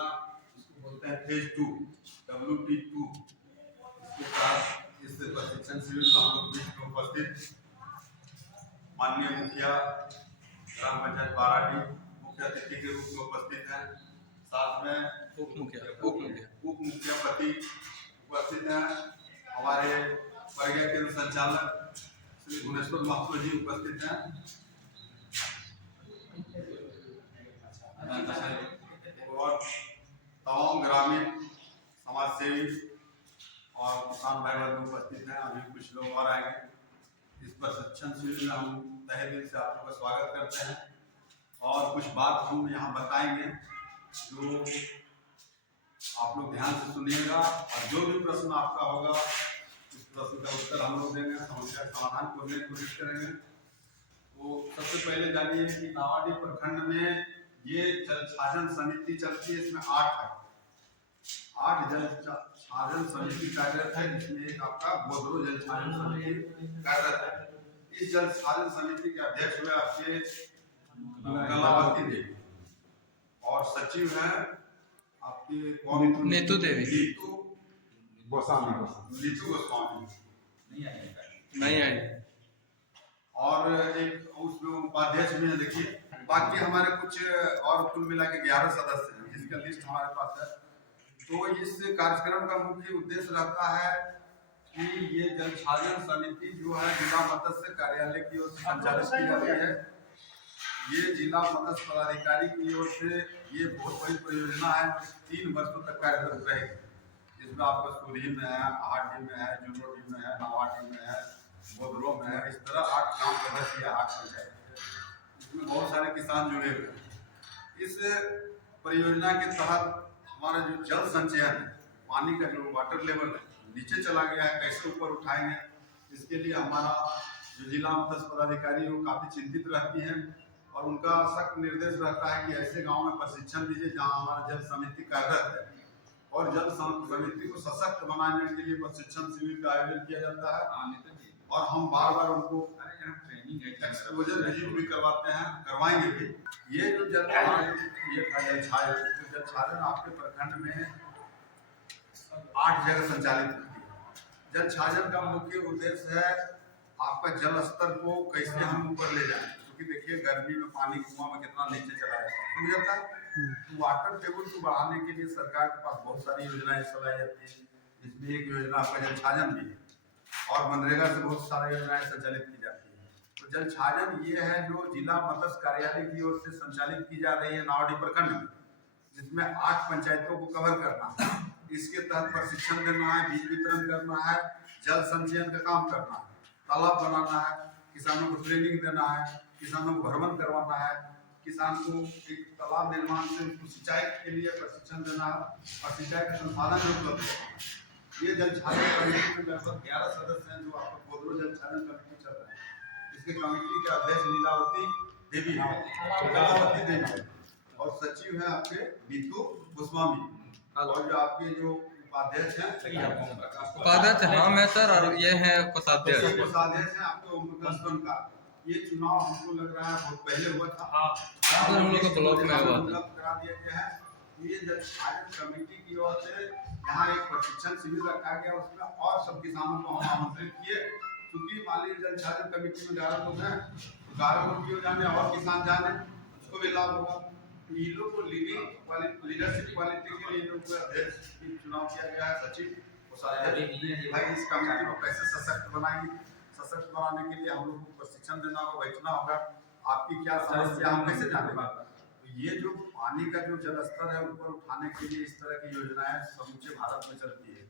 परियोजना इसको बोलते हैं फेज 2 WP2। इसके साथ इस प्रशिक्षण शिविर में हम लोग बीच में उपस्थित माननीय मुखिया ग्राम पंचायत बाराडी मुख्य अतिथि के रूप में उपस्थित हैं। साथ में उप मुखिया पति उपस्थित हैं। हमारे प्रज्ञा केंद्र संचालक श्री गुणेश्वर महतो जी उपस्थित हैं और तमाम ग्रामीण समाज सेवी और किसान भाई बहन उपस्थित हैं। अभी कुछ लोग और आएंगे। इस प्रशिक्षण शिविर में हम तहे दिल से आप लोगों का स्वागत करते हैं और कुछ बात हम यहाँ बताएंगे जो आप लोग ध्यान से सुनिएगा और जो भी प्रश्न आपका होगा उस प्रश्न का उत्तर हम लोग देंगे, समस्या का समाधान करने की कोशिश करेंगे। तो सबसे पहले जानिए कि नावाडीह प्रखंड में ये जल छाजन समिति चलती है। इसमें 8 जल छाजन समिति कार्यरत है, जिसमें एक आपका बोदरो जल छाजन समिति कार्यरत है। इस जल छाजन समिति के अध्यक्ष हुए आपके कलावती देवी और सचिव है आपके नीतू गोस्वामी नहीं आई और एक उसमें उपाध्यक्ष में देखिए। बाकी हमारे कुछ और कुल मिला के 11 सदस्य हैं जिसका लिस्ट हमारे पास है। तो इस कार्यक्रम का मुख्य उद्देश्य रहता है कि ये जल छाजन समिति जो है जिला मत्स्य कार्यालय की ओर से संचालित की जाती है। ये जिला मत्स्य पदाधिकारी की ओर से ये बहुत बड़ी परियोजना है, 3 वर्षों तक कार्यरत रहेगी। इसमें आपका सूरी में है, आहाडी में है, जुनोडी में है, नावाडी में है, बोदरो में है। इस तरह 8 ग्राम सदस्य या 8 पंचायत, इसमें बहुत सारे किसान जुड़े हुए हैं। इस परियोजना के तहत हमारा जो जल संचयन है, पानी का जो वाटर लेवल है नीचे चला गया है, कैसे ऊपर उठाएंगे, इसके लिए हमारा जो जिला मत्स्य पदाधिकारी वो काफी चिंतित रहती हैं और उनका सख्त निर्देश रहता है कि ऐसे गांव में प्रशिक्षण दीजिए जहां हमारा जल समिति कार्यरत है और जल समिति को सशक्त बनाने के लिए प्रशिक्षण शिविर का आयोजन किया जाता है। और हम बार उनको ट्रेनिंग एक्सपोजर विजिट भी करवाते हैं, करवाएंगे भी। ये जो जल छाजन आपके प्रखंड में 8 जगह संचालित होती है। जल छाजन का मुख्य उद्देश्य है आपका जल स्तर को कैसे हम ऊपर ले जाएं, क्योंकि देखिए गर्मी में पानी कुआं में कितना नीचे चला जाता है। तो वाटर टेबल को बढ़ाने के लिए सरकार के पास बहुत सारी योजनाएं चलाई जाती है। इसमें एक योजना आपका जल छाजन भी है और मनरेगा से बहुत सारी योजनाएं संचालित की जाती है। तो जल छाजन ये है जो जिला मत्स्य कार्यालय की ओर से संचालित की जा रही है नावाडीह प्रखंड में, जिसमें 8 पंचायतों को कवर करना है। इसके तहत प्रशिक्षण देना है, बीज वितरण करना है, जल संचयन का काम करना है, तालाब बनाना है, किसानों को ट्रेनिंग देना है, किसानों को भ्रमण करवाना है, किसान को एक तालाब निर्माण से उसको सिंचाई के लिए प्रशिक्षण देना है और सिंचाई का संसाधन उपलब्ध है। ये जल छाजन कमेटी में लगभग 11 सदस्य हैं जो आपका बोदरो जल छाजन कमेटी चल रहा है। इसके कमेटी के अध्यक्ष लीलावती देवी है और सचिव है आपके नीतू गोस्वामी और जो आपके जो उपाध्यक्ष हैं उपाध्यक्ष हाँ मैं सर और ये है कोषाध्यक्ष हैं आपके ओमप्रकाश का। ये चुनाव हमको लग रहा है बहुत पहले हुआ था, हम लोग का ब्लॉक में हुआ था, करा दिया गया है। ये जल छाजन कमेटी की ओर से यहाँ एक प्रशिक्षण शिविर रखा गया, उसमें और सब किसानों को हम आमंत्रित किए। क्योंकि मान लीजिए जल छाजन कमेटी में 11 लोग हैं, तो 11 लोग क्यों जाने और किसान जाने, उसको भी लाभ होगा। इन लोग को लीडरशिप क्वालिटी के लिए लोग अध्यक्ष चुनाव किया गया है, सचिव भाई इस कमेटी को कैसे सशक्त बनाएंगे। सशक्त बनाने के लिए हम लोग को प्रशिक्षण देना होगा, बैठना होगा, आपकी क्या समस्या हम कैसे जानेंगे। तो ये जो पानी का जो जल स्तर है ऊपर उठाने के लिए इस तरह की योजनाएं समूचे भारत में चलती है।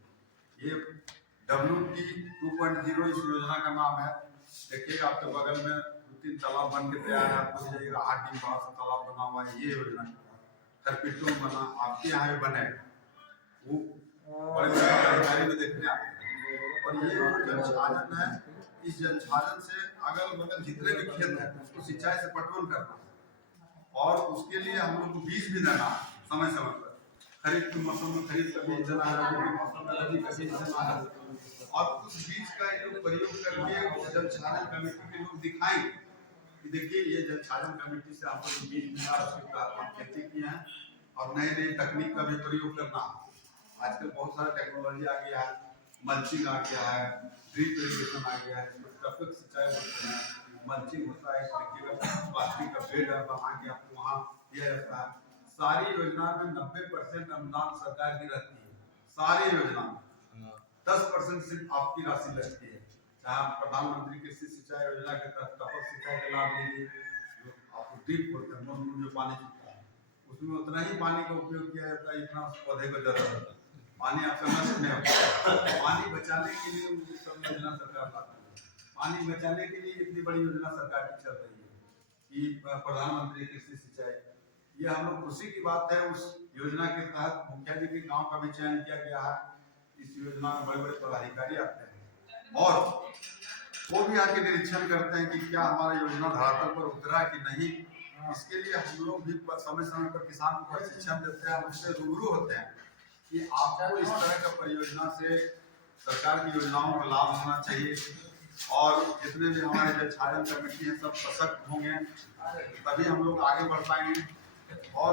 ये WP 2.0 इस योजना का नाम है। देखिए आपके बगल में 2-3 तालाब बन के तैयार है, आपको जाइएगा 8 दिन बाद से तालाब बना हुआ है। ये योजना खरपिटों बना आपके यहाँ भी बने, वो बड़े अधिकारी में देखने आते हैं। और ये जल छाजन है, इस जल छाजन से अगल बगल जितने भी खेत हैं उसको सिंचाई से पटवन करना और उसके लिए हम लोग को बीज भी देना समय पर। खरीफ के मौसम में खरीफ का बीज देना है, रबी मौसम में रबी का बीज देना है और उस बीज का ये लोग प्रयोग करके जल छाजन कमेटी के लोग दिखाएंगे कि देखिए ये जल छाजन कमेटी से आपको बीज मिला, उसके बाद खेती किए हैं और नई नई तकनीक का भी प्रयोग करना। आजकल बहुत सारा टेक्नोलॉजी आ गया है, मल्चिंग आ गया है, ड्रिप इरिगेशन आ गया है, इसमें टपक सिंचाई होते हैं, मल्चिंग होता है, प्लास्टिक का बेड बना के आपको वहाँ दिया जाता है। सारी योजना में 90% अनुदान सरकार की रहती है। सारी योजना 10% सिर्फ आपकी राशि लगती है। जहाँ प्रधानमंत्री कृषि सिंचाई योजना के तहत टपक सिंचाई का लाभ लीजिए, जो आपको ड्रिप बोलते हैं, बूंद-बूंद जो पानी चलता है, उसमें उतना ही पानी का उपयोग किया जाता है जितना उस पौधे को जरूरत होता है। पानी आपका नष्ट नहीं होता। पानी बचाने के लिए सब योजना सरकार लाती है। पानी बचाने के लिए इतनी बड़ी योजना सरकार की चल रही है कि प्रधानमंत्री कृषि सिंचाई, ये हम लोग खुशी की बात है। उस योजना के तहत मुखिया जी के गांव का भी चयन किया गया है। इस योजना में बड़े बड़े पदाधिकारी आते हैं और वो भी आके निरीक्षण करते हैं कि क्या हमारा योजना धरातल पर उतरा कि नहीं। इसके लिए हम लोग भी समय समय पर किसान को प्रशिक्षण देते हैं, उससे रूबरू होते हैं कि आपको इस तरह का परियोजना से सरकार की योजनाओं का लाभ होना चाहिए। और जितने भी हमारे जल छाजन कमेटी है सब सशक्त होंगे, तभी हम लोग आगे बढ़ पाएंगे। और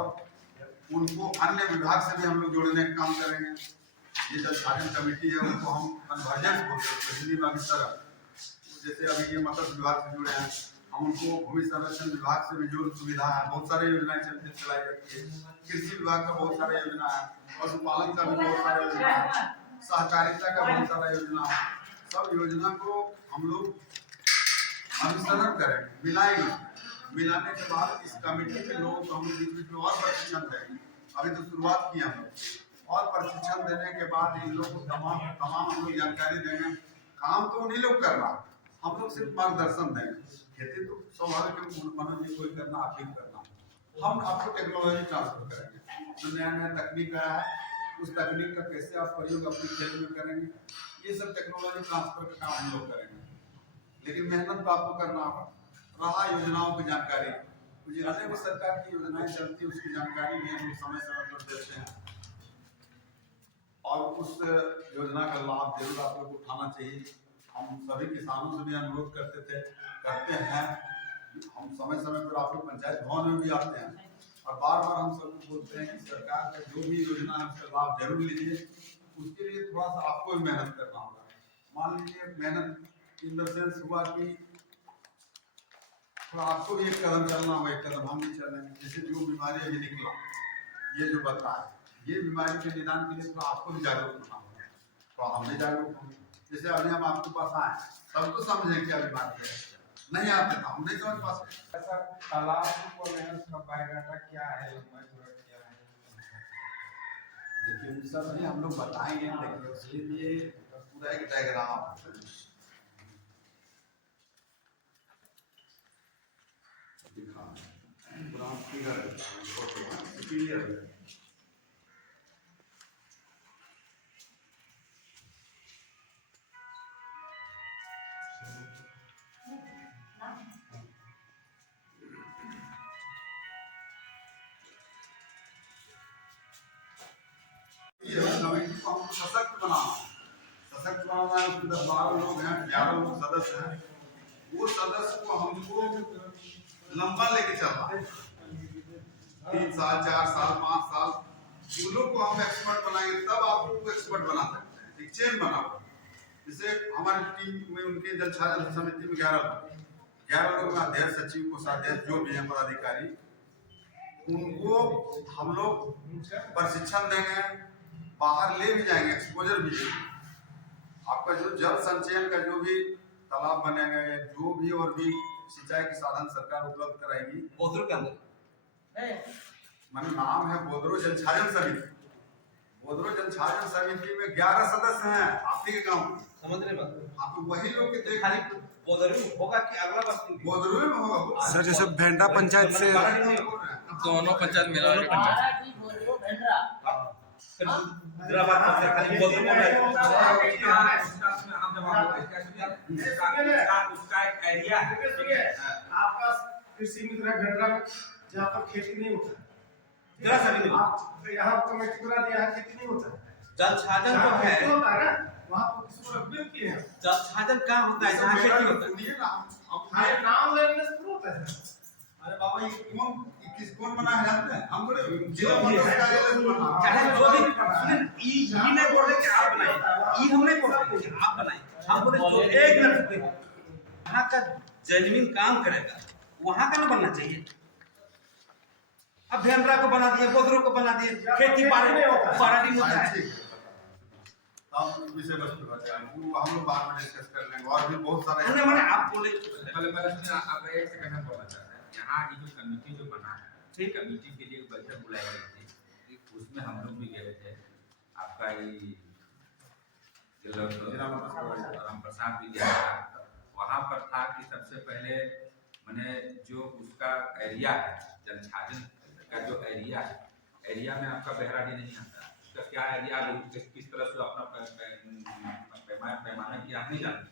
उनको अन्य विभाग से भी हम लोग जोड़ने का काम करेंगे। ये जल छाजन कमेटी है, उनको हम कन्वर्जेंस बोलते हैं हिंदी में अभिसरण। जैसे अभी ये मत्स्य विभाग से जुड़े हैं, हम उनको भूमि संरक्षण विभाग से भी जो सुविधा है, बहुत सारी योजनाएं चलाई जाती है। कृषि विभाग का बहुत सारा योजना है, पशुपालन का भी बहुत सारा योजना है, सहकारिता का बहुत सारा योजना है। सब योजना को हम लोग अनुसरण करेंगे, मिलाएंगे। मिलाने के बाद इस कमेटी के लोगों को हम बीच बीच में और प्रशिक्षण देंगे। अभी तो शुरुआत की हम लोग, और प्रशिक्षण देने के बाद इन लोगों को तमाम हम लोग जानकारी देंगे। काम तो उन्हीं लोग करना, हम लोग सिर्फ मार्गदर्शन देंगे। खेती तो स्वाभाविक मनोज जी कोई करना, आप ही करना। हम आपको टेक्नोलॉजी ट्रांसफर करेंगे, जो नया नया तकनीक आया है उस तकनीक का कैसे आप प्रयोग अपने खेत में करेंगे, ये सब टेक्नोलॉजी ट्रांसफर का काम हम लोग करेंगे। लेकिन मेहनत तो आपको करना होगा। रहा योजनाओं की जानकारी, जितने भी सरकार की योजनाएं चलती है उसकी जानकारी भी हम लोग समय समय पर देते हैं। और उस योजना का लाभ जरूर आप लोग को उठाना चाहिए। हम सभी किसानों से भी अनुरोध करते हैं। हम समय समय पर आप लोग पंचायत भवन में भी आते हैं और बार बार हम सबको बोलते हैं कि सरकार का जो भी योजना है उसका लाभ जरूर लीजिए। उसके लिए थोड़ा सा आपको भी मेहनत करना होगा। मान लीजिए मेहनत इन द सेंस हुआ कि थोड़ा आपको भी एक कदम चलना होगा, एक कदम हम भी चलेंगे। जैसे जो बीमारी अभी निकला, ये जो बताया, ये बीमारी के निदान के लिए थोड़ा आपको भी जागरूक होना होगा, तो हम भी जागरूक होंगे। जैसे अभी हम आपके पास आए, सब तो समझे क्या बीमारी है, नहीं आते तो हम नहीं समझ पाते। ऐसा तालाब को उसका बायोडाटा क्या है, लंबाई चौड़ाई क्या है? देखिए वो सब भी हम लोग बताएंगे। देखिए उसके लिए पूरा एक डायग्राम पूरा फिगर क्लियर है। कमेटी को हमको सशक्त बनाना है। उसके 10-12 लोग हैं, 11 लोग सदस्य हैं। वो सदस्य को हमको लंबा लेके चलना है, 3 साल 4 साल 5 साल। उन लोग को हम एक्सपर्ट बनाएंगे, तब आप लोग को एक्सपर्ट बना सकते हैं। एक चेन बना हुआ, जैसे हमारी टीम में उनके जल छाजन समिति में 11 लोग अध्यक्ष, सचिव, कोषाध्यक्ष जो भी है पदाधिकारी, उनको हम लोग प्रशिक्षण देंगे, बाहर ले भी जाएंगे, एक्सपोजर भी देंगे। आपका जो जल संचयन का जो भी तालाब बनेगा या जो भी और भी सिंचाई के साधन सरकार उपलब्ध कराएगी, बोधरो के अंदर माने नाम है बोधरो जल छाजन समिति। बोधरो जल छाजन समिति में 11 सदस्य हैं, आप ही के गाँव समझ रहे बात? आप वही लोग के देख खाली बोधरो होगा कि अगला बात बोधरो में होगा सर। जैसे भेंडा पंचायत से दोनों पंचायत मिला के पंचायत उसका एक एरिया है आपका कृषि मित्र भेंडरा में, जहाँ पर खेती नहीं होता है। जरा सा भी आप यहाँ कमेटी बना दिया है, खेती नहीं होता है। जल छाजन तो है, होता है ना, वहाँ पर किसी को रखबे किए हैं। जल छाजन कहाँ होता है, जहाँ खेती होता है। सुनिए ना, हाँ, नाम लेने से शुरू होता है। अरे बाबा ये किस कौन बना है जानते हैं? हम बोले जिला जो भी पंचायत है, कार्यालय से बना है। चाहे जो भी सुनिए, ई नहीं बोल रहे कि आप बनाइए, ई हम नहीं बोल रहे कि आप बनाइए, हम बोले जो एक मिनट रुकिए, वहाँ का जेन्युइन काम करेगा वहाँ का ना बनना चाहिए। अब भेंडरा को बना दिए, बोदरो को बना दिए, खेती बाड़ी में होता है। हम विषय वस्तु पर वो हम लोग बाद में डिस्कस कर लेंगे और भी बहुत सारे अन्य माने आप बोले पहले सुनिए, आप एक सेकंड में बोलना चाहते हैं। यहाँ ये जो कमेटी जो बना है, ठीक, कमेटी के लिए बैठक बुलाई गई थी, उसमें हम लोग भी गए थे। आपका ये राम प्रसाद भी गया था। वहाँ पर था कि सबसे पहले मैंने जो उसका एरिया है, जलछाजन का जो एरिया है, एरिया में आपका बहराडी नहीं आता, उसका क्या एरिया किस तरह से अपना पैमाना किया नहीं जानते।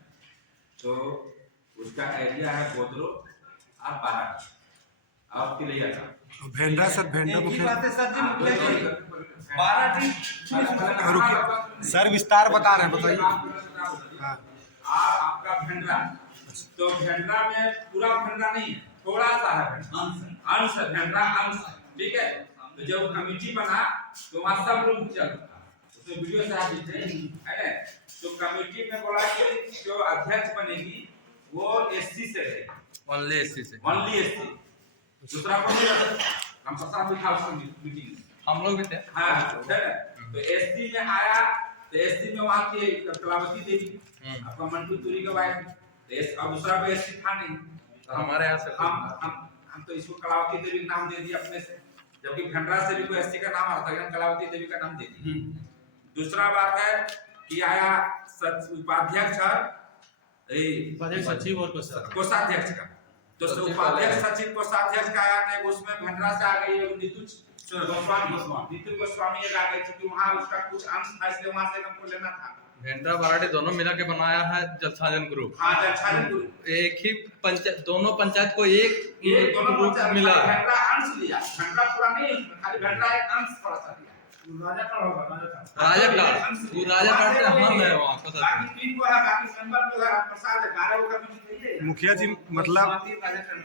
तो उसका एरिया है बोदरो और बाराडी और क्लियर था। भेंडरा सर, भेंडरा एक ही मुखिया बात है सर जी, मुखिया जी 12 रुकिए सर, विस्तार बता रहे हैं, बताइए। हाँ, आपका भेंडरा, तो भेंडरा में पूरा भेंडरा नहीं है, थोड़ा सा है अंश है, भेंडरा अंश, ठीक है। तो जब कमेटी बना तो वहाँ सब लोग चल उसमें वीडियो साहब भी थे, है ना। तो कमेटी में बोला कि जो अध्यक्ष बनेगी वो एससी से है, ओनली एससी से, ओनली एससी, दूसरा को नहीं रखा। हम प्रसाद भी था उस मीटिंग में, हम लोग भी थे। हाँ है ना। तो एससी में आया, तो एससी में वहाँ की कलावती देवी, आपका मंटू तुरी के वाइफ, अब दूसरा को एससी था नहीं, तो हमारे यहाँ से हम तो इसको कलावती देवी का नाम दे दिया अपने से, जबकि भेंडरा से भी कोई एससी का नाम आता है, कलावती देवी का नाम दे दिया। दूसरा बात है कि आया उपाध्यक्ष सचिव और कोषाध्यक्ष का, तो उपाध्यक्ष सचिव कोषाध्यक्ष का आया नहीं, उसमें भेंडरा से आ गई नीतू गोस्वामी आ गई, क्योंकि वहाँ उसका कुछ अंश था, इसलिए वहाँ से हमको लेना था। भेंडरा बाराडी दोनों मिला के बनाया है जलछाजन ग्रुप। हाँ, जलछाजन ग्रुप, एक ही पंचायत, दोनों पंचायत को एक दोनों ग्रुप मिला है। भेंडरा अंश लिया, भेंडरा पूरा नहीं, खाली भेंडरा एक अंश थोड़ा सा लिया। राजा का होगा, राजा का राजा कार्ड, वो राजा कार्ड से हम है वहाँ को बाकी 3 को है, बाकी मेंबर लोग है, प्रसाद है, 12 को कमेटी चाहिए। मुखिया जी, मतलब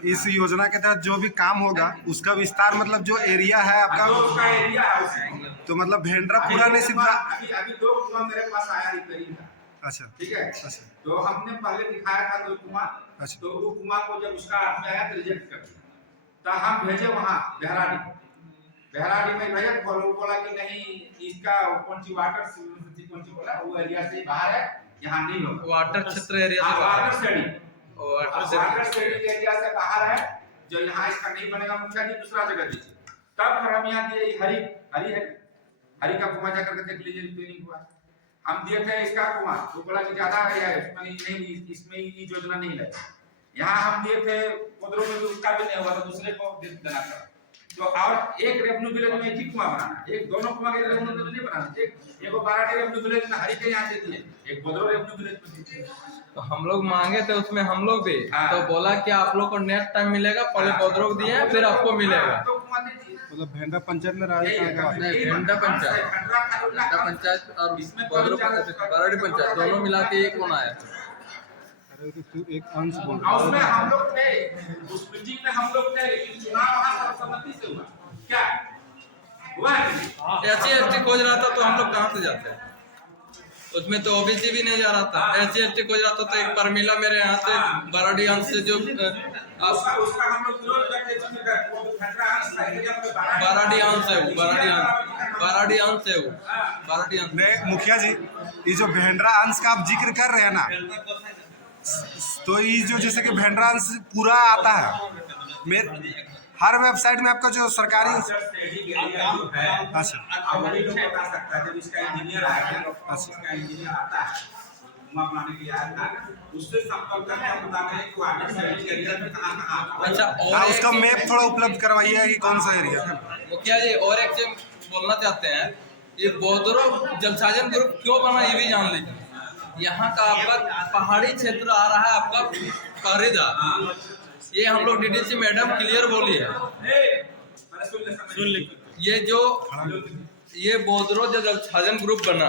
इस योजना के तहत जो भी काम होगा उसका विस्तार, मतलब जो एरिया है जो आपका, उसका एरिया है उसमें, तो मतलब भेंडरा पूरा नहीं सिर्फ। अभी 2 कुआं मेरे पास आया रिपेयरिंग का, अच्छा ठीक है। अच्छा तो हमने पहले दिखाया था 2 कुआं, अच्छा। तो वो कुआं को जब उसका हाथ में आया तो रिजेक्ट कर दिया, तो हम भेजे वहाँ बहराडी में भैया बोला कि नहीं, इसका कौन सी वाटर कौन सी बोला, वो एरिया से बाहर है, यहाँ नहीं होगा, वाटर क्षेत्र एरिया से water shedding, water shedding area से बाहर है, जो यहाँ इसका नहीं बनेगा, मुखिया जी दूसरा जगह दीजिए। तब फिर हम यहाँ दिए हरी का कुआं जाकर के देख लीजिए, रिपेयरिंग हुआ। हम दिए थे इसका कुआं, तो बोला कि ज्यादा एरिया है, इसमें ये योजना नहीं है। यहाँ हम दिए थे कोदरो में, उसका भी नहीं हुआ, तो दूसरे को देना पड़ा। तो और एक रेवेन्यू विलेज में एक ही कुआं बनाना, एक दोनों कुआं के रेवेन्यू विलेज नहीं बनाना, एक बाराडी रेवेन्यू विलेज में हरी के यहाँ दे दिए, एक बोदरो रेवेन्यू विलेज में दे दिए। तो हम लोग मांगे थे उसमें, हम लोग भी हाँ। तो बोला कि आप लोग को नेक्स्ट टाइम मिलेगा, पहले बोदरो को दिए फिर आपको मिलेगा। तो कुआं दीजिए, मतलब भेंडरा पंचायत में राजा नहीं, भेंडरा पंचायत और बोदरो बाराडी पंचायत दोनों मिला के एक बनाया। एक अंश बोल उसमें हम लोग थे, उस मीटिंग में हम लोग थे, लेकिन चुनाव वहाँ सर्वसम्मति से हुआ, क्या हुआ है? SC/ST खोज रहा था तो हम लोग कहाँ से जाते, उसमें तो OBC भी नहीं जा रहा था। SC/ST खोज रहा था तो एक परमिला मेरे यहाँ से बाराडी अंश से जो उसका हम लोग विरोध करते थे, वो भेंडरा अंश था, इसलिए हम लोग बाराडी अंश है वो, बाराडी अंश है वो, बाराडी अंश। नहीं मुखिया जी, ये जो भेंडरा अंश का आप जिक्र कर रहे हैं ना, तो ये जो जैसे कि भेंडरा अंश पूरा आता है मेरे हर वेबसाइट में आपका जो सरकारी। अच्छा अच्छा, हाँ, उसका मैप थोड़ा उपलब्ध करवाइए कि कौन सा एरिया है। मुखिया जी और एक चीज बोलना चाहते हैं, ये बोदरो जलछाजन ग्रुप क्यों बना ये भी जान लीजिए। यहाँ का आपका पहाड़ी क्षेत्र आ रहा है, आपका पहरेदार, ये हम लोग DDC मैडम क्लियर बोली है। ये बोदरो जो जलछाजन ग्रुप बना,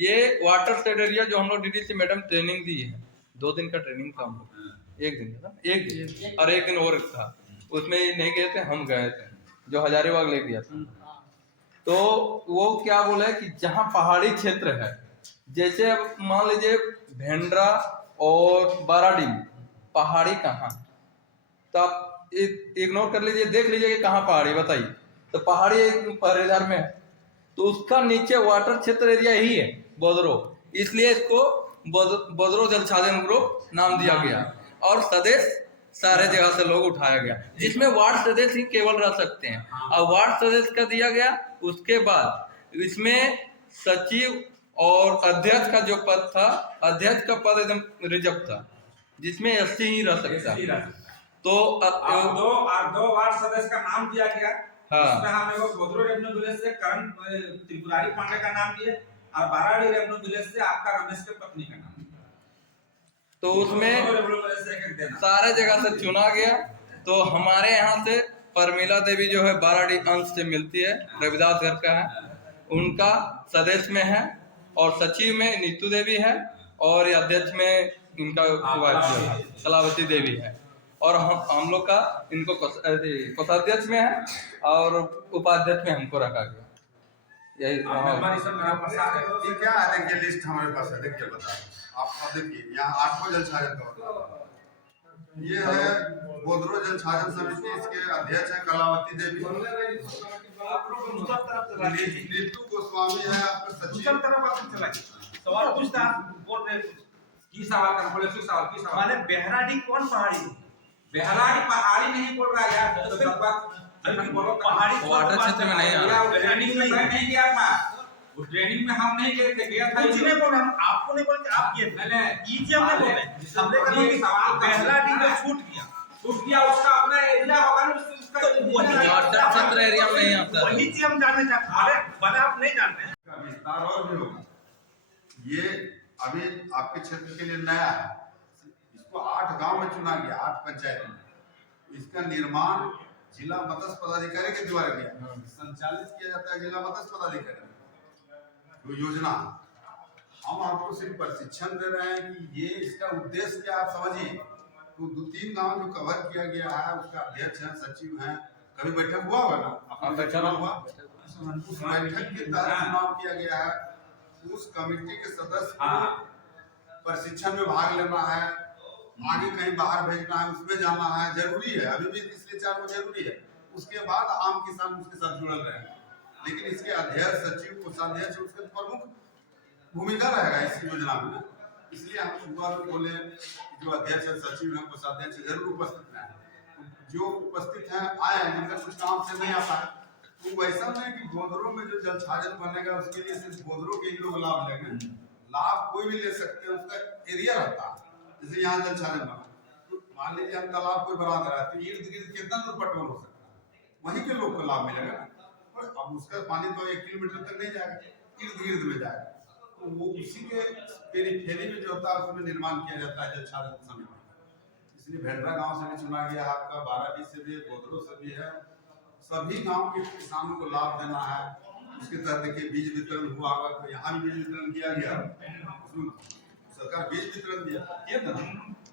ये वाटर स्टेट एरिया जो हम लोग DDC मैडम ट्रेनिंग दी है, 2 दिन का ट्रेनिंग था हम लोग, एक दिन और एक दिन और था, उसमें नहीं गए थे, हम गए थे। जो हजारीबाग ले गया था, तो वो क्या बोले कि जहाँ पहाड़ी क्षेत्र है, जैसे अब मान लीजिए भेंड्रा और बाराडीह पहाड़ी कहाँ, तो आप इग्नोर कर लीजिए, देख लीजिए कि कहाँ पहाड़ी बताइए। तो पहाड़ी पहरेदार में है, तो उसका नीचे वाटर क्षेत्र एरिया ही है बोदरो, इसलिए इसको बोदरो जल छाजन ग्रुप नाम दिया गया। और सदस्य सारे जगह से लोग उठाया गया, जिसमें वार्ड सदस्य ही केवल रह सकते हैं। और वार्ड सदस्य का दिया गया, उसके बाद इसमें सचिव और अध्यक्ष का जो पद था, अध्यक्ष का पद एकदम रिजर्व था, जिसमें एससी ही रह सकता। तो दो वार्ड सदस्य का नाम दिया गया। हाँ। उसमें हम एगो गोदरो रेवेन्यू विलेज से करण त्रिपुरारी पांडे का नाम दिए और बाराडी रेवेन्यू विलेज से आपका रमेश के पत्नी का नाम दिया। तो उसमें सारे जगह से चुना गया। तो हमारे यहाँ से परमिला देवी जो है बाराडी अंश से मिलती है, रविदास घर का है, उनका सदस्य में है, और सचिव में नीतू देवी है, और अध्यक्ष में इनका कलावती देवी है, और हम लोग का इनको कोषाध्यक्ष में है और उपाध्यक्ष में हमको रखा गया। यही ये क्या है, देखिए लिस्ट हमारे पास है, देखिए बताओ आप देखिए यहाँ 8 जल छाजन का, ये है बोदरो जल छाजन समिति, इसके अध्यक्ष है कलावती देवी, नीतू गोस्वामी है आपका सचिव। सवाल पूछता बोल रहे की सवाल करना बोले, सवाल की सवाल माने बेहराडी कौन पहाड़ी? बेहराडी पहाड़ी नहीं बोल रहा यार, तो सब बात बोलो पहाड़ी वाटर क्षेत्र में नहीं आ रहा। ट्रेनिंग में मैं नहीं गया था, उस ट्रेनिंग में हम नहीं गए थे, गया था जिन्हें बोला हम आपको नहीं बोले आप किए थे, नहीं ईजी हमने बोले हमने कहा कि सवाल बेहराडी में छूट गया उसका अपना एरिया होगा ना, उसका वही वाटर क्षेत्र एरिया में नहीं आता है। वही चीज हम जानना चाहते हैं। अरे भले आप नहीं जानते हैं, का विस्तार और भी होगा। ये अभी आपके क्षेत्र के लिए नया है, इसको 8 गांव में चुना गया, 8 पंचायत में। इसका निर्माण जिला मत्स्य पदाधिकारी के द्वारा किया, संचालित किया जाता है जिला मत्स्य पदाधिकारी जो योजना। हम आपको सिर्फ प्रशिक्षण दे रहे हैं कि ये इसका उद्देश्य क्या आप समझिए। तो 2-3 गांव जो कवर किया गया है, उसका अध्यक्ष है, सचिव है, कभी बैठक हुआ होगा ना, आपका बैठक हुआ, उस बैठक के तहत चुनाव किया गया है। उस कमेटी के सदस्य को प्रशिक्षण में भाग लेना है, आगे कहीं बाहर भेजना है, उसमें जाना है, जरूरी है, अभी भी इसलिए 4 को जरूरी है। उसके बाद आम किसान उसके साथ जुड़ल रहे, लेकिन इसके अध्यक्ष, सचिव, कोषाध्यक्ष उसके प्रमुख भूमिका रहेगा इस योजना में। इसलिए हम सुबह बोले जो अध्यक्ष है, सचिव है, कोषाध्यक्ष जरूर उपस्थित रहे। जो उपस्थित है आए, जिनका कुछ काम से नहीं आता है, तो वैसा नहीं कि बोदरो में जो जल छाजन बनेगा उसके लिए सिर्फ बोदरो के ही लोग लाभ लेंगे। लाभ कोई भी ले सकते हैं, उसका एरिया रहता है। जैसे यहाँ जल छाजन बना, तो मान लीजिए हम तालाब कोई बना रहा है, तो इर्द गिर्द कितना दूर पटवन हो सकता है, वहीं के लोग को लाभ मिलेगा। और अब उसका पानी तो 1 किलोमीटर तक नहीं जाएगा, इर्द गिर्द में जाएगा। तो वो उसी के पेरीफेरी में जो होता है उसमें निर्माण किया जाता है जल छाजन समिति। इसलिए भेंड्रा गांव से भी चुना गया, आपका बाराडी से भी, बोदरो से भी है। सभी गांव के किसानों को लाभ देना है। उसके तहत देखिए बीज वितरण हुआ होगा, तो यहाँ भी बीज वितरण किया गया, सरकार बीज वितरण दिया, ये था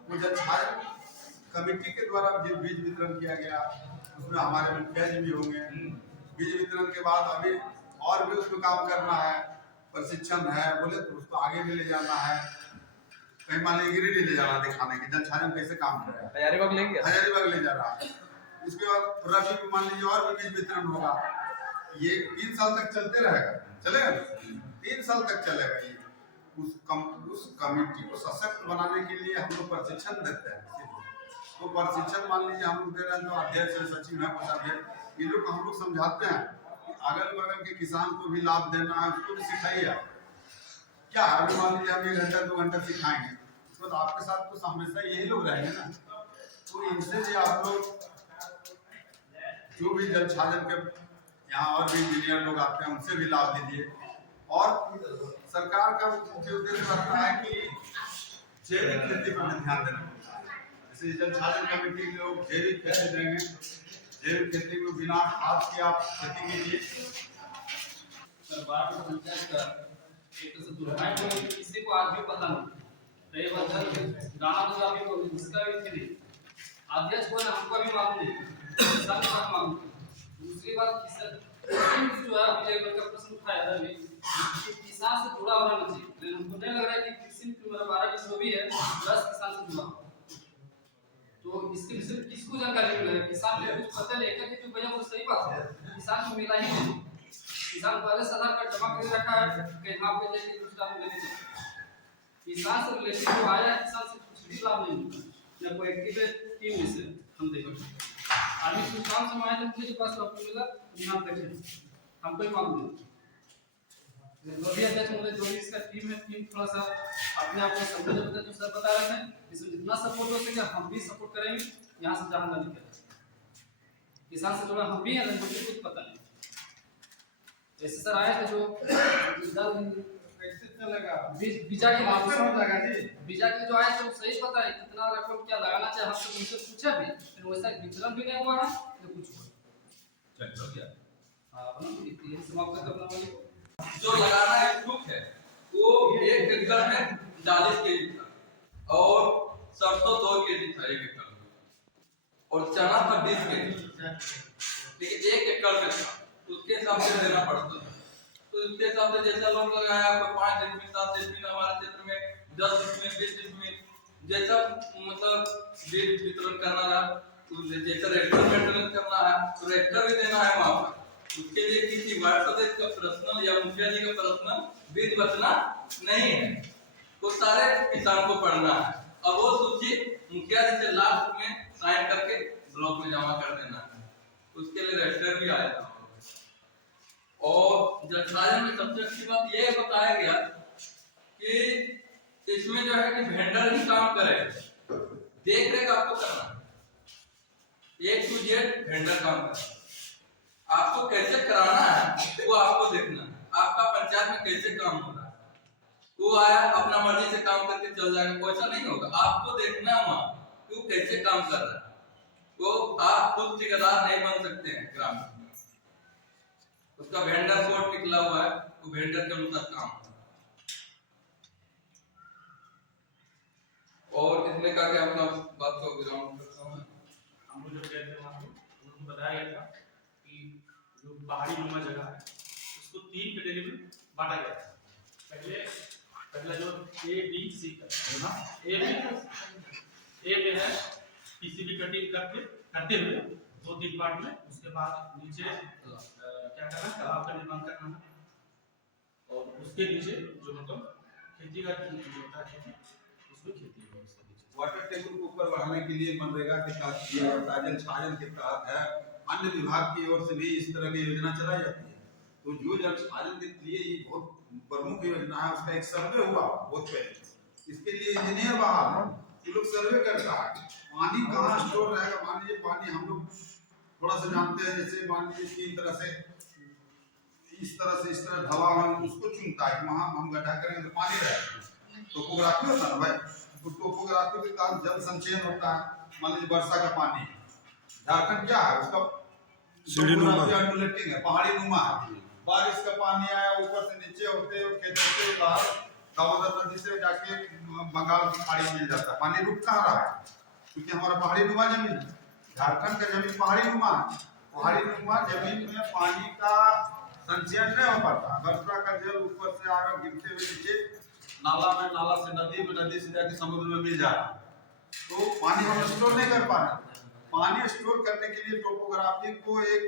वो जल छाजन कमेटी के द्वारा जो बीज वितरण किया गया, उसमें हमारे मुखिया जी भी होंगे। बीज वितरण के बाद अभी और भी उसमें काम करना है, प्रशिक्षण है, बोले तो उसको आगे भी ले जाना है, कहीं मान लीजिए गिरिडीह ले जाना, दिखाने की जल छाजन कैसे काम करेगा, हजारीबाग ले गया, हजारीबाग ले जा रहा है। उसके बाद रबी में मान लीजिए और भी बीज वितरण होगा। ये 3 साल तक चलते रहेगा, चलेगा 3 साल तक चलेगा। ये उस कमेटी को सशक्त बनाने के लिए हम लोग प्रशिक्षण देते हैं। तो प्रशिक्षण मान लीजिए हम लोग दे रहे हैं, जो अध्यक्ष है, सचिव है, कोषाध्यक्ष, इन लोग हम लोग समझाते हैं कि अगल बगल के किसान को भी लाभ देना है, उसको भी सिखाइए। क्या अभी मान लीजिए हम 1 घंटा 2 घंटा सिखाएंगे, उसके बाद आपके साथ तो हमेशा यही लोग रहेंगे ना। तो इनसे भी आप लोग जो भी जल छाजन के यहाँ और भी इंजीनियर लोग आते हैं, उनसे भी लाभ लीजिए। और सरकार का मुख्य उद्देश्य रहता है कि जैविक खेती पर ध्यान देना। जैसे जल छाजन कमेटी के लोग जैविक खेती देंगे, जैविक खेती में बिना खाद के आप खेती कीजिए। किसी को आज भी पता नहीं, रही बात दाना तो अभी को इसका भी थी, अध्यक्ष को हमको भी मालूम नहीं, सब बात मालूम। दूसरी बात किसान जो है विजय का प्रश्न उठाया था अभी कि किसान से जुड़ा होना चाहिए, लेकिन हमको नहीं लग रहा है कि कृषि मतलब 12 जो भी है 10 किसान से जुड़ा हो। तो इसके विषय में किसको जानकारी मिला है? किसान को कुछ पता नहीं है कि जो भैया वो सही बात है, किसान को मिला ही नहीं। किसान पहले से आधार कार्ड जमा करके रखा है कि यहाँ पे जाके दूसरा में लेके चलो। किसान से रिलेटेड जो आया है, किसान से कुछ भी लाभ नहीं मिलता। या कोई एक्टिव टीम में से हम देखो आदमी कुछ काम से आए थे, मुझे पास डॉक्यूमेंट मिला, यहाँ देखे हम कोई मालूम नहीं। अभी अध्यक्ष मुझे जो भी इसका टीम है, टीम थोड़ा सा अपने आप को समझ लेते हैं। जो सर बता रहे थे इसमें जितना सपोर्ट हो सके हम भी सपोर्ट करेंगे। यहाँ से जहाँ नहीं करेंगे, किसान से जुड़ा हम भी हैं, लेकिन मुझे कुछ पता नहीं। ऐसे सर आए थे जो कैसे चलेगा? बीजा के मास्टर हो जाएगा जी। बीजा के जो आए थे वो सही पता है कितना रकम क्या लगाना चाहिए, हमसे उनसे पूछा भी, लेकिन वैसा वितरण भी नहीं हुआ है तो कुछ हुआ। चलो क्या हाँ अपना ये समाप्त करना वाली जो लगाना इच्छुक है वो 1 एकड़ में 40 केजी था और सरसों 2 केजी था 1 एकड़ में, और चना था 20 केजी, लेकिन 1 एकड़ में था, उसके हिसाब से देना पड़ता है। तो उसके हिसाब से जैसा लोग लगाया 5 दिन में 7 दिन में, हमारे क्षेत्र में 10 दिन में 20 दिन में जैसा मतलब बीज वितरण करना रहा, तो जैसा रेक्टर मेंटेनेंस करना है तो रेक्टर भी देना है वहाँ पर। उसके लिए किसी वार्ड सदस्य का पर्सनल या मुखिया जी का पर्सनल बीज बचना नहीं है, वो सारे किसान को पढ़ना है। अब वो सूची मुखिया जी से लास्ट में साइन करके ब्लॉक में जमा कर देना है, उसके लिए रजिस्टर भी आया था। और जलसाजन में सबसे अच्छी बात यह बताया गया कि इसमें जो है कि वेंडर ही काम करे, देख रेख आपको करना है, A to Z वेंडर काम करे। आपको कैसे कराना है वो आपको देखना है, आपका पंचायत में कैसे काम हो रहा है। वो आया अपना मर्जी से काम करके चल जाएगा, वैसा नहीं होगा। आपको देखना है वहाँ कि वो कैसे काम कर रहा है। वो आप खुद ठेकेदार नहीं बन सकते हैं ग्राम में, उसका वेंडर कोड निकला हुआ है, वो वेंडर के अनुसार काम है। और इसमें का क्या अपना बात को विराम करता हूँ। हम लोग जब गए थे वहाँ पे उनको बताया गया था कि जो पहाड़ी नुमा जगह है उसको 3 कैटेगरी में बांटा गया है। पहला जो A B C का ए में है पीसीबी कटिंग करते हुए 2-3 पार्ट में, उसके बाद नीचे क्या करना है, तालाब का निर्माण करना है, और उसके नीचे जो मतलब खेती का जो होता है खेती, उसमें खेती होगा। उसके नीचे वाटर टेबल को ऊपर बढ़ाने के लिए मनरेगा के तहत किया जाता है, जल छाजन के तहत है, अन्य विभाग की ओर से भी इस तरह की योजना चलाई जाती है। तो जो जल छाजन के लिए ये बहुत प्रमुख योजना है, उसका एक सर्वे हुआ बहुत पहले। इसके लिए इंजीनियर बाहर है, ये लोग सर्वे करता है पानी कहाँ स्टोर रहेगा। मान लीजिए पानी हम लोग थोड़ा सा जानते हैं, जैसे मान लीजिए 3 तरह से इस तरह ढला हम उसको चुनता है कि वहाँ हम गड्ढा करेंगे तो पानी रहेगा। टोपोग्राफी होता है ना भाई, तो टोपोग्राफी के कारण जल संचयन होता है। मान लीजिए वर्षा का पानी, झारखंड क्या है उसका है, पहाड़ी नुमा है। बारिश का पानी आया ऊपर से नीचे होते हुए खेतों के बाहर दामोदर नदी से जाके बंगाल की खाड़ी मिल जाता है। पानी रुक कहाँ रहा है, क्योंकि हमारा पहाड़ी नुमा जमीन है। झारखंड का जमीन पहाड़ी नुमा है। पहाड़ी नुमा जमीन में पानी का संचयन नहीं हो पाता। वर्षा का जल ऊपर से आकर गिरते हुए नीचे नाला में, नाला से नदी में, नदी से जाके समुद्र में मिल जा रहा है, तो पानी हम स्टोर नहीं कर पा रहे। पानी स्टोर करने के लिए टोपोग्राफी को एक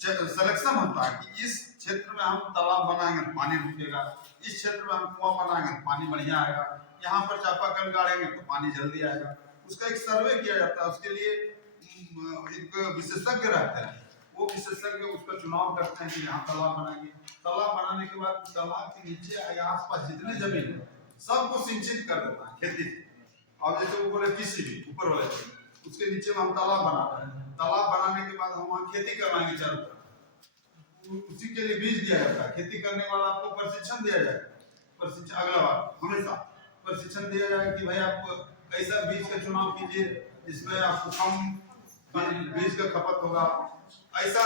सिलेक्शन होता है कि इस क्षेत्र में हम तालाब बनाएंगे तो पानी रुकेगा, इस क्षेत्र में हम कुआं बनाएंगे तो पानी बढ़िया आएगा, यहाँ पर चापाकल गाड़ेंगे तो पानी जल्दी आएगा। उसका एक सर्वे किया जाता है, उसके लिए एक विशेषज्ञ रहते हैं, वो विशेषज्ञ उसका चुनाव करते हैं कि यहाँ तालाब बनाएंगे। तालाब बनाने के बाद तालाब के नीचे आस पास जितने जमीन है सबको सिंचित कर देता है खेती से। और जैसे वो बोले किसी भी ऊपर वाले उसके नीचे में हम तालाब बना रहे हैं, तालाब बनाने के बाद हम वहाँ खेती करवाएंगे चारों तरफ। उसी के लिए बीज दिया जाता है। खेती करने वाला आपको प्रशिक्षण दिया जाएगा, प्रशिक्षण अगला बार हमेशा प्रशिक्षण दिया जाएगा कि भाई आप ऐसा बीज का चुनाव कीजिए जिसमें आपको कम बीज का खपत होगा, ऐसा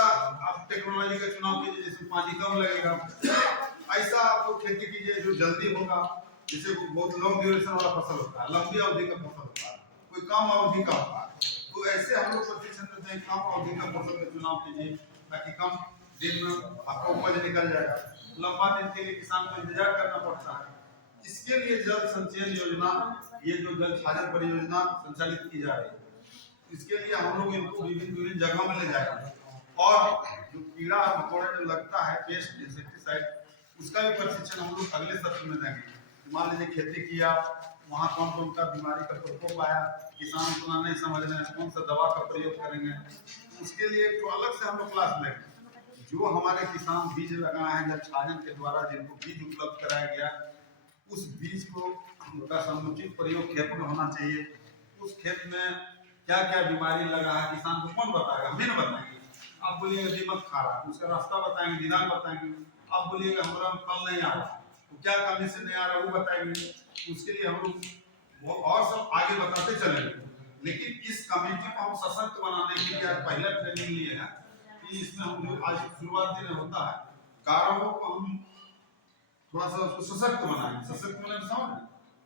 आप टेक्नोलॉजी का चुनाव कीजिए जिसमें पानी कम लगेगा, ऐसा आपको खेती कीजिए जो जल्दी होगा। जैसे बहुत लॉन्ग ड्यूरेशन वाला फसल होता है, लंबी अवधि का फसल होता है, कोई कम अवधि का होगा, तो ऐसे हम लोग प्रशिक्षण देते हैं कम अवधि का फसल का चुनाव कीजिए ताकि कम दिन में आपका उपज निकल जाएगा। लंबा दिन के लिए किसान को इंतजार करना पड़ता है। इसके लिए जल संचयन योजना, ये जो जल छाजन परियोजना संचालित की जा रही है, इसके लिए हम लोग इनको विभिन्न जगह में ले जाएंगे और जो कीड़ा मकोड़ा जो लगता है पेस्ट इंसेक्टिसाइड, उसका भी प्रशिक्षण हम लोग अगले सत्र में देंगे। मान लीजिए खेती किया, वहाँ कौन कौन सा बीमारी का प्रकोप आया, किसान उतना नहीं समझ रहे हैं, कौन सा दवा का प्रयोग करेंगे, उसके लिए तो अलग से हम लोग क्लास लेंगे। जो हमारे किसान बीज लगाए हैं जल छाजन के द्वारा, जिनको बीज उपलब्ध कराया गया, उस बीज को का समुचित प्रयोग खेत में होना चाहिए। उस खेत में क्या क्या बीमारी लगा है किसान को कौन बताएगा, हमें न बताएंगे। आप बोलिएगा दीमक खा रहा है, उसका रास्ता बताएंगे, निदान बताएंगे। आप बोलिएगा हमारा फल नहीं आ रहा, तो क्या कमी से नहीं आ रहा वो बताएंगे। उसके लिए हम लोग और सब आगे बताते चलेंगे। लेकिन इस कमेटी को हम सशक्त बनाने के लिए आज पहला ट्रेनिंग लिए हैं कि इसमें हम जो आज शुरुआत दिन होता है, कारणों को हम थोड़ा सा उसको सशक्त बनाएंगे। सशक्त बनाने समझ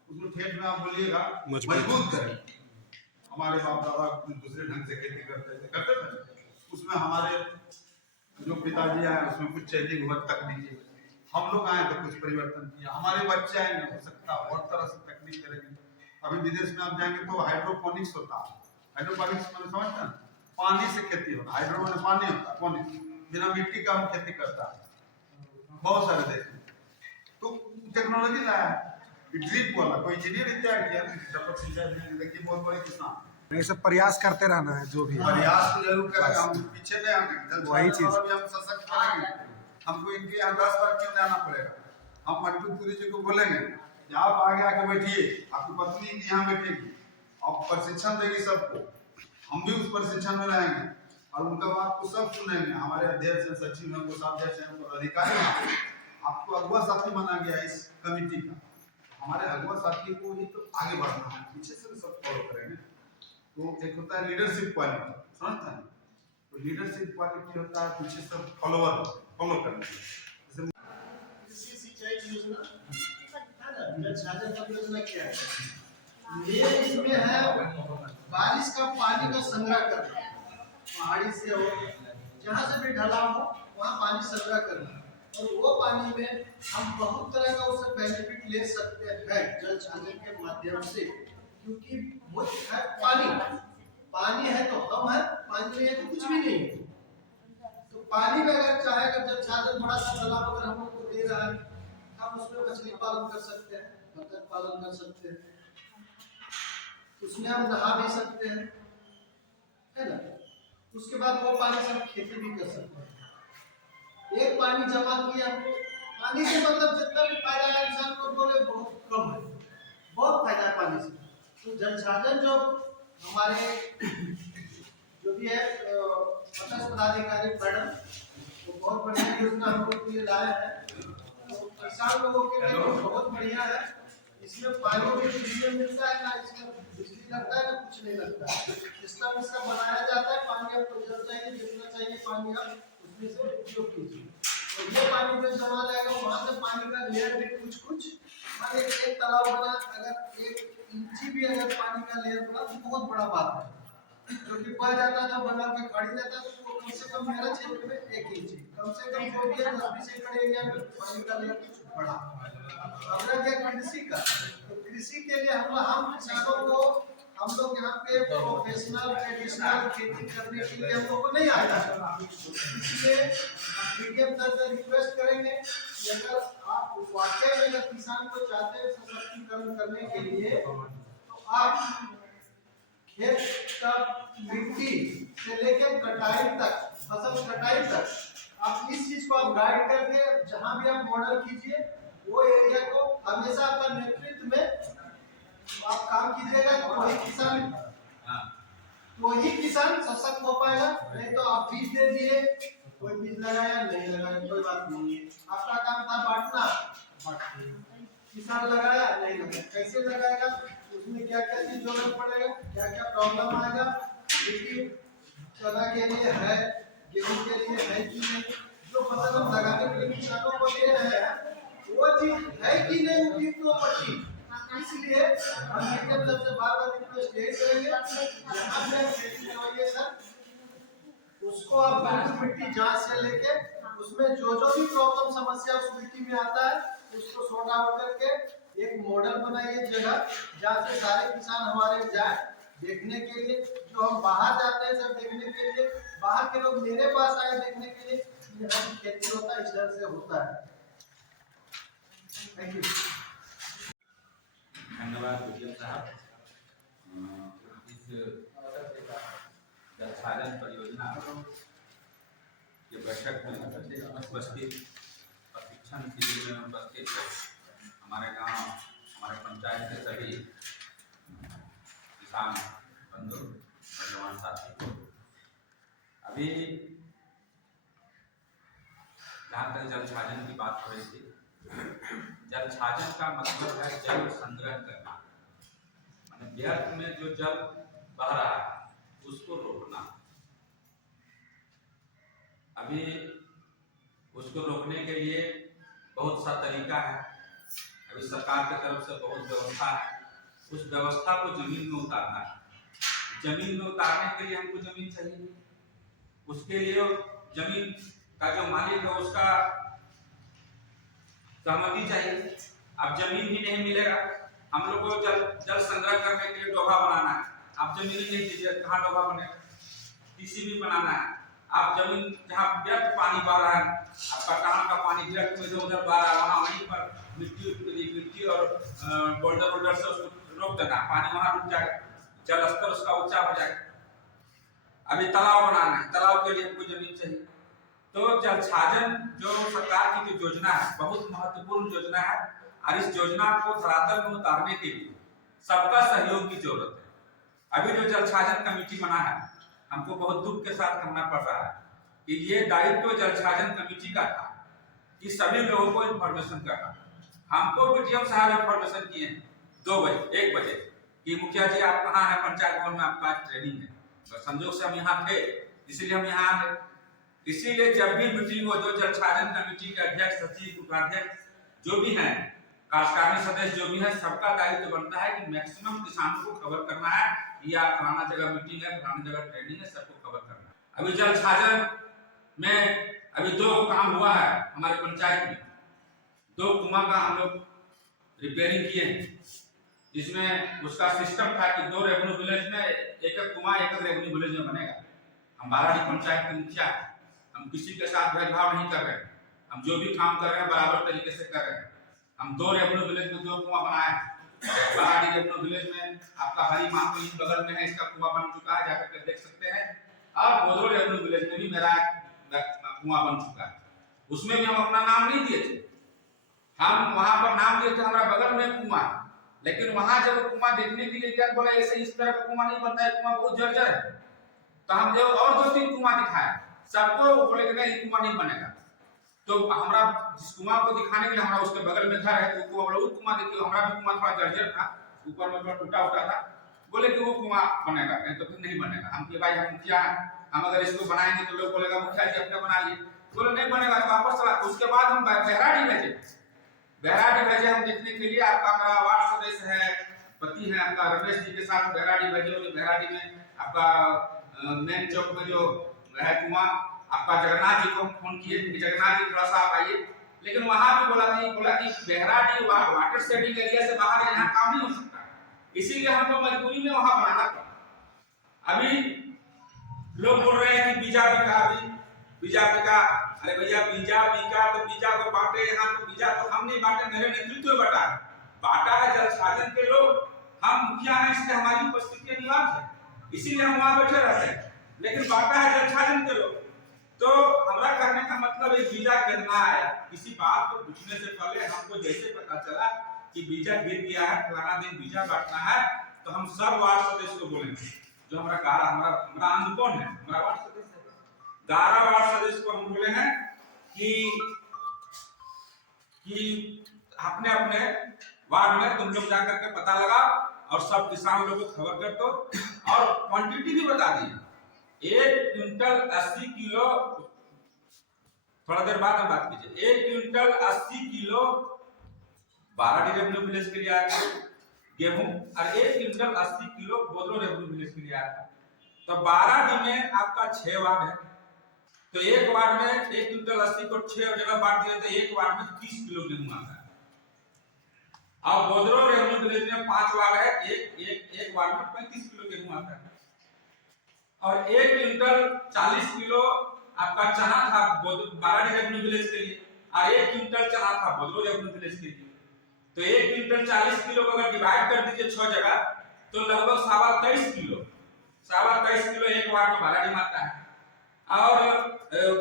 उसको ठेठ में आप बोलिएगा मजबूत करें। हमारे बाप दादा दूसरे ढंग से खेती करते थे, उसमें हमारे जो पिताजी आए उसमें कुछ चेंजिंग हुआ तकनीकी, हम लोग आए तो कुछ परिवर्तन किया, हमारे बच्चे आएंगे हो सकता है और तरह से तकनीक करेंगे। अभी विदेश में आप जाएंगे तो हाइड्रोपोनिक्स होता है। हाइड्रोपोनिक्स मैंने समझते हैं, पानी से खेती होता है। हाइड्रो में पानी होता है, पोनिक्स बिना मिट्टी का हम खेती करता है बहुत सारे देश में। तो टेक्नोलॉजी लाया है, ड्रिप वाला कोई इंजीनियर तैयार किया, टपक सिंचाई देखिए बहुत बड़े किसान। ये सब प्रयास करते रहना है, जो भी प्रयास तो जरूर करेंगे, हम पीछे नहीं हटेंगे। वही चीज हम सशक्त करेंगे। हमको इनके यहाँ 10 बार क्यों जाना पड़ेगा। हम मजबूतपुरी जी को बोलेंगे कि आप आगे आके बैठिए, आपकी पत्नी इनके यहाँ बैठेगी और प्रशिक्षण देगी सबको। हम भी उस प्रशिक्षण में रहेंगे और उनका बात को सब सुनेंगे। हमारे अध्यक्ष हैं, सचिव हैं, कोषाध्यक्ष हैं, पदाधिकारी हैं। आपको अगुवा साथी माना गया इस कमेटी का। हमारे अगुवा साथी को ही तो आगे बढ़ना है, पीछे से सब फॉलो करेंगे। तो एक होता है लीडरशिप क्वालिटी, समझते हैं? तो लीडरशिप क्वालिटी होता है पीछे सब फॉलोअर फॉलो करने। जैसे कृषि सिंचाई योजना है ना, जल छाजन परियोजना क्या है? ये इसमें है बारिश का पानी का संग्रह करना, पहाड़ी से हो जहाँ से भी ढलाव हो वहाँ पानी संग्रह करना, और वो पानी में हम बहुत तरह का उससे बेनिफिट ले सकते हैं जल छाजन के माध्यम से। क्योंकि मुख्य है पानी, पानी है तो हम है, पानी नहीं है तो कुछ भी नहीं है। तो पानी में अगर चाहे अगर जल छाजन बड़ा सा तालाब अगर हम लोग को दे रहा है, हम उसमें मछली पालन कर सकते हैं, बतख पालन कर सकते हैं, उसमें हम नहा भी सकते हैं, है ना। उसके बाद वो पानी से हम खेती भी कर सकते हैं। एक पानी जमा किया, पानी से मतलब जितना भी फायदा है इंसान को बोले बहुत कम है, बहुत फायदा है पानी से। तो जल छाजन जो हमारे जो भी है मत्स्य पदाधिकारी मैडम, वो बहुत बढ़िया योजना हम लोग के लिए लाए हैं। तो किसान लोगों के लिए बहुत बढ़िया है। इसमें पानी भी फ्री में मिलता है ना, इसमें बिजली लगता है ना कुछ नहीं लगता है। सिस्टम इसका बनाया जाता है, पानी आपको जब चाहिए जितना चाहिए पानी आप उसमें से उपयोग कीजिए। तो ये पानी जो जमा रहेगा वहाँ से पानी का लेयर भी कुछ मान एक तालाब बना, अगर 1 इंची भी अगर पानी का लेयर बना तो बहुत बड़ा बात है। क्योंकि बढ़ जाता है जब बना के खड़ी जाता है तो कम से कम मेरा क्षेत्र में 1 इंची, कम से कम जो भी है 10-20 एकड़ एरिया में पानी का लेयर कुछ बड़ा। अगर ये कृषि का, तो कृषि के लिए हम किसानों को हम लोग यहाँ पे प्रोफेशनल ट्रेडिशनल खेती करने के लिए हम लोग को नहीं आता है। इसलिए मीडियम स्तर से रिक्वेस्ट करेंगे कि अगर आप वाकई में अगर किसान को चाहते हैं सशक्तिकरण करने के लिए, तो आप खेत का मिट्टी से लेकर कटाई तक, फसल कटाई तक, आप इस चीज को आप गाइड करके जहाँ भी आप मॉडल कीजिए वो एरिया को हमेशा आपका नेतृत्व में आप काम कीजिएगा। तो ही किसान सशक्त हो पाएगा। नहीं तो आप बीज दे दिए, कोई बीज लगाया नहीं लगाया कोई बात नहीं है, आपका काम था बांटना, किसान लगाया नहीं लगाया, कैसे लगाएगा, उसमें क्या क्या चीज जरूरत पड़ेगा, क्या क्या प्रॉब्लम आएगा, मिट्टी चना के लिए है, गेहूं के लिए है कि नहीं, जो फसल हम लगाने के लिए किसानों को दे रहे हैं वो चीज है कि नहीं, उपयुक्त तो पट्टी इसलिए हम मीडियम सबसे बार-बार रिक्वेस्ट यही करेंगे, जहाँ से खेती करवाइए सर, उसको आप बिल्कुल मिट्टी जांच से लेके उसमें जो भी प्रॉब्लम समस्या उस मिट्टी में आता है उसको सॉर्ट आउट करके एक मॉडल बनाइए जगह, जहाँ से सारे किसान हमारे जाए देखने के लिए। जो हम बाहर जाते हैं सर देखने के लिए, बाहर के लोग मेरे पास आए देखने के लिए कि हम खेती होता है, इस तरह से होता है। Thank you. धन्यवाद विजय साहब। इस जल साधन परियोजना के बैठक में उपस्थित प्रशिक्षण शिविर में उपस्थित हमारे गांव, हमारे पंचायत के सभी किसान बंधु नौजवान साथी, अभी जहाँ तक जल छाजन की बात हो रही थी, जल छाजन का मतलब है जल संग्रह करना, माने व्यर्थ में जो जल बह रहा है उसको रोकना। अभी उसको रोकने के लिए बहुत सा तरीका है, अभी सरकार की तरफ से बहुत व्यवस्था है, उस व्यवस्था को जमीन में उतारना है। जमीन में उतारने के लिए हमको जमीन चाहिए, उसके लिए जमीन का जो मालिक है उसका सहमति चाहिए। अब जमीन ही नहीं मिलेगा, हम लोग को जल संग्रह करने के लिए डोभा बनाना है, आप जमीन ही नहीं दीजिए, कहाँ डोभा बनेगा? टीसीबी बनाना है, आप जमीन जहाँ व्यर्थ पानी बह रहा है, आपका टान का पानी व्यर्थ में इधर उधर बह रहा है, वहाँ वहीं पर मिट्टी और बोल्डर से उसको रोक देना, पानी वहाँ रुक जाएगा, जल स्तर उसका ऊंचा हो जाएगा। अभी तालाब बनाना है, तालाब के लिए हमको जमीन चाहिए। तो जल छाजन जो सरकार की जो योजना है बहुत महत्वपूर्ण योजना है, और इस योजना को धरातल में उतारने के लिए सबका सहयोग की जरूरत है। अभी जो जल छाजन कमेटी बना है, हमको बहुत दुख के साथ करना पड़ रहा है कि ये दायित्व जल छाजन कमेटी का था कि सभी लोगों को इन्फॉर्मेशन करना। हमको डीएम साहब इन्फॉर्मेशन किए 1 बजे कि मुखिया जी आप कहाँ हैं, पंचायत भवन में आपका ट्रेनिंग है। तो संजोग से हम यहाँ थे, इसीलिए हम यहाँ आ गए। इसीलिए जब भी मीटिंग हो, जो जल छाजन कमेटी के अध्यक्ष, सचिव, उपाध्यक्ष जो भी हैं, कार्यकारिणी सदस्य जो भी है, सबका दायित्व बनता है कि मैक्सिमम किसानों को खबर करना है कि आप फलाना जगह मीटिंग है, फलाना जगह ट्रेनिंग है, सबको खबर करना है। अभी जल छाजन में अभी 2 काम हुआ है हमारे पंचायत में, 2 कुआं का हम लोग रिपेयरिंग किए हैं, जिसमें उसका सिस्टम था कि 2 रेवेन्यू विलेज में एक कुआं एक रेवेन्यू विलेज में बनेगा। हम बाराडी पंचायत के मुखिया है, हम किसी के साथ भेदभाव नहीं कर रहे हैं, हम जो भी काम कर रहे हैं बराबर तरीके से कर रहे हैं। हम 2 रेवेन्यू विलेज में 2 कुआं बनाए हैं। बाराडी रेवेन्यू विलेज में आपका हरी माँ को बगल में है, इसका कुआं बन चुका है, जाकर के देख सकते हैं। अब बोधो रेवेन्यू विलेज में भी मेरा कुआं बन चुका है, उसमें भी हम अपना नाम नहीं दिए थे, हम वहां पर नाम दिए थे हमारा बगल में कुआं, लेकिन वहां जब कुआं देखने के लिए गया, बोला ऐसे इस तरह का कुआं नहीं बनता है, कुआं बहुत जर्जर है। तो हम जब और 2-3 कुआं दिखाए, सबको बोले कि नहीं कुआं नहीं बनेगा। तो हमारा जिस कुआं को दिखाने के लिए हमारा उसके बगल में घर है, वो बोला वो कुआं देखिए, हमारा भी कुआं थोड़ा जर्जर था, ऊपर में थोड़ा टूटा उटा था, बोले कि वो कुआं बनेगा, नहीं तो फिर नहीं बनेगा। हम कि भाई हम मुखिया हैं, हम अगर इसको बनाएंगे तो लोग बोलेगा मुखिया जी अपने बना लिए, बोले नहीं बनेगा तो वापस चला। उसके बाद हम बहराडी भेजे हम देखने के लिए। आपका मेरा वार्ड सदस्य है, पति है आपका रमेश जी के साथ बहराडी भेजे, बहराडी में आपका मेन चौक में जो है कुआं, आपका जगन्नाथ जी को फोन किए कि जगन्नाथ जी थोड़ा सा आप आइए, लेकिन वहां भी बोला कि बहराडी वाटर शेडिंग एरिया से बाहर यहाँ काम नहीं हो सकता, इसीलिए हमको मजबूरी में वहां बनाना पड़ा। अभी लोग बोल रहे हैं कि बीजा बिका, अरे भैया बीजा बिका तो बीजा को बांटे, यहाँ तो बीजा तो हम नहीं बांटे, मेरे नेतृत्व में बांटा है जल छाजन के लोग, हम मुखिया हैं, इसलिए हमारी उपस्थिति अनिवार्य है, इसीलिए हम वहां बैठे रहते हैं, लेकिन बांटा है जल छाजन के लोग। तो हमारा कहने का मतलब है बीजा गिरना है, किसी बात को पूछने से पहले हमको जैसे पता चला कि बीजा गिर गया है, फलाना दिन बीजा बांटना है, तो हम सब वार्ड सदस्य को बोलेंगे, जो हमारा अंग कौन है, हमारा वार्ड सदस्य 11 वार्ड सदस्य को हम बोले हैं कि अपने अपने वार्ड में तुम लोग जाकर के पता लगा और सब किसान लोगों को खबर कर दो, और क्वांटिटी भी बता दी, 1 क्विंटल 80 किलो, थोड़ा देर बाद में बात कीजिए, 1 क्विंटल 80 किलो बाराडी रेवेन्यू विलेज के लिए आएगा, गेहूं और 1 क्विंटल 80 किलो बोदरो रेवेन्यू विलेज के लिए आया था। तो 12D में आपका 6 वार्ड है, तो एक वार्ड में 1 क्विंटल 80 को 6 जगह बांट दिया तो एक वार्ड में 30 किलो गेहूं आता है। और बोदरो रेवेन्यू विलेज में 5 वार्ड है, एक वार्ड में 35 किलो गेहूं आता है। और 1 क्विंटल 40 किलो आपका चना था 12D रेवेन्यू विलेज के लिए, और 1 क्विंटल चना था बोदरो रेवेन्यू विलेज के लिए। तो 1 क्विंटल 40 किलो को अगर डिवाइड कर दीजिए 6 जगह तो लगभग 23.5 किलो 23.5 किलो एक वार्ड में 12D में आता है। और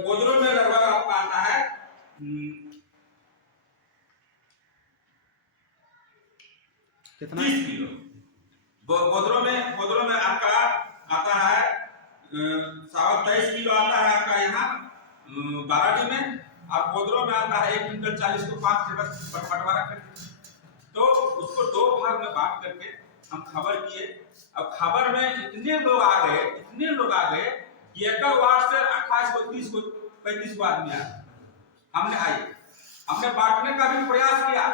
बोदरो में लगभग आपका आता है 30 किलो। बोदरो में आपका आता है 23.5 किलो आता है आपका यहाँ 12D में, और बोदरो में आता है 1 क्विंटल 40 को 5 जगह बंटवारा करके। तो उसको 2 भाग में बांट करके हम खबर किए। अब खबर में इतने लोग आ गए कि एक वार्ड से 28 को 30 को 35 को आदमी आए। हमने बांटने का भी प्रयास किया,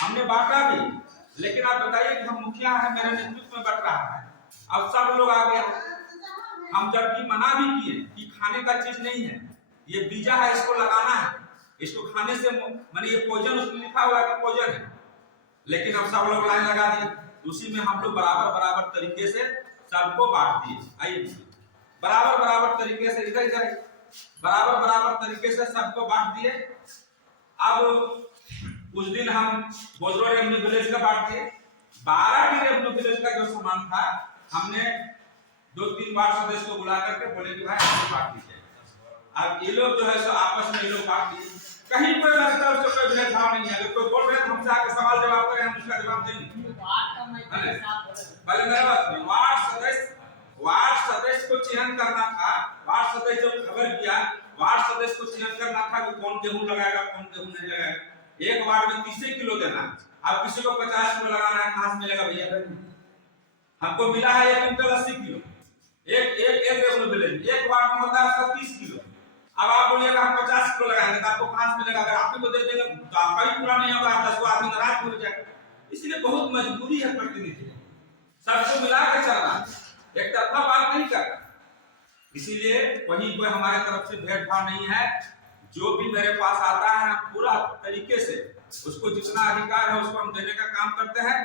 हमने बांटा भी, लेकिन आप बताइए कि हम मुखिया हैं, मेरे नेतृत्व में बट रहा है, अब सब लोग आ गया। हम जबकि मना भी किए कि खाने का चीज नहीं है, ये बीजा है, इसको लगाना है, इसको खाने से माने ये पॉइजन, उसमें लिखा हुआ है कि पॉइजन है, लेकिन अब सब लोग लाइन लगा दिए। उसी में हम लोग बराबर तरीके से सबको बांट दिए। आइए बराबर तरीके से इधर बराबर तरीके से सबको बांट दिए। अब उस दिन हम बोदरो रेवेन्यू विलेज का बांट दिए। 12D रेवेन्यू विलेज का जो सामान था हमने 2-3 वार्ड सदस्य को बुला करके बोले कि भाई आप बांट दीजिए। अब ये लोग जो है सो आपस में ये लोग बांट दिए। कहीं पर लगता है उसको कोई भेदभाव नहीं है। अगर कोई बोल रहे हैं हमसे आके सवाल जवाब करें, हम उसका जवाब देंगे। पहले मेरा बात, वार्ड सदस्य को चयन करना था। वार्ड सदस्य जब खबर किया, वार्ड सदस्य को चयन करना था कि कौन गेहूं लगाएगा, कौन गेहूं नहीं लगाएगा। एक वार्ड में 30 किलो देना, अब किसी को 50 किलो लगाना है, कहां से मिलेगा भैया? हमको मिला है 1 क्विंटल 80 किलो एक रेवेन्यू विलेज, एक वार्ड में होता है उसका 30 किलो। अब आप बोलिएगा हम 50 किलो लगाएंगे तो आपको 5 मिलेगा। अगर आप ही को दे देंगे तो आपका भी पूरा नहीं होगा, 10 आदमी नाराज हो जाएगा। इसलिए बहुत मजबूरी है प्रतिनिधि, सबको मिला के चलना, एक तरफा बात नहीं करना। इसीलिए वही कोई हमारे तरफ से भेदभाव नहीं है। जो भी मेरे पास आता है पूरा तरीके से उसको जितना अधिकार है उसको हम देने का काम करते हैं।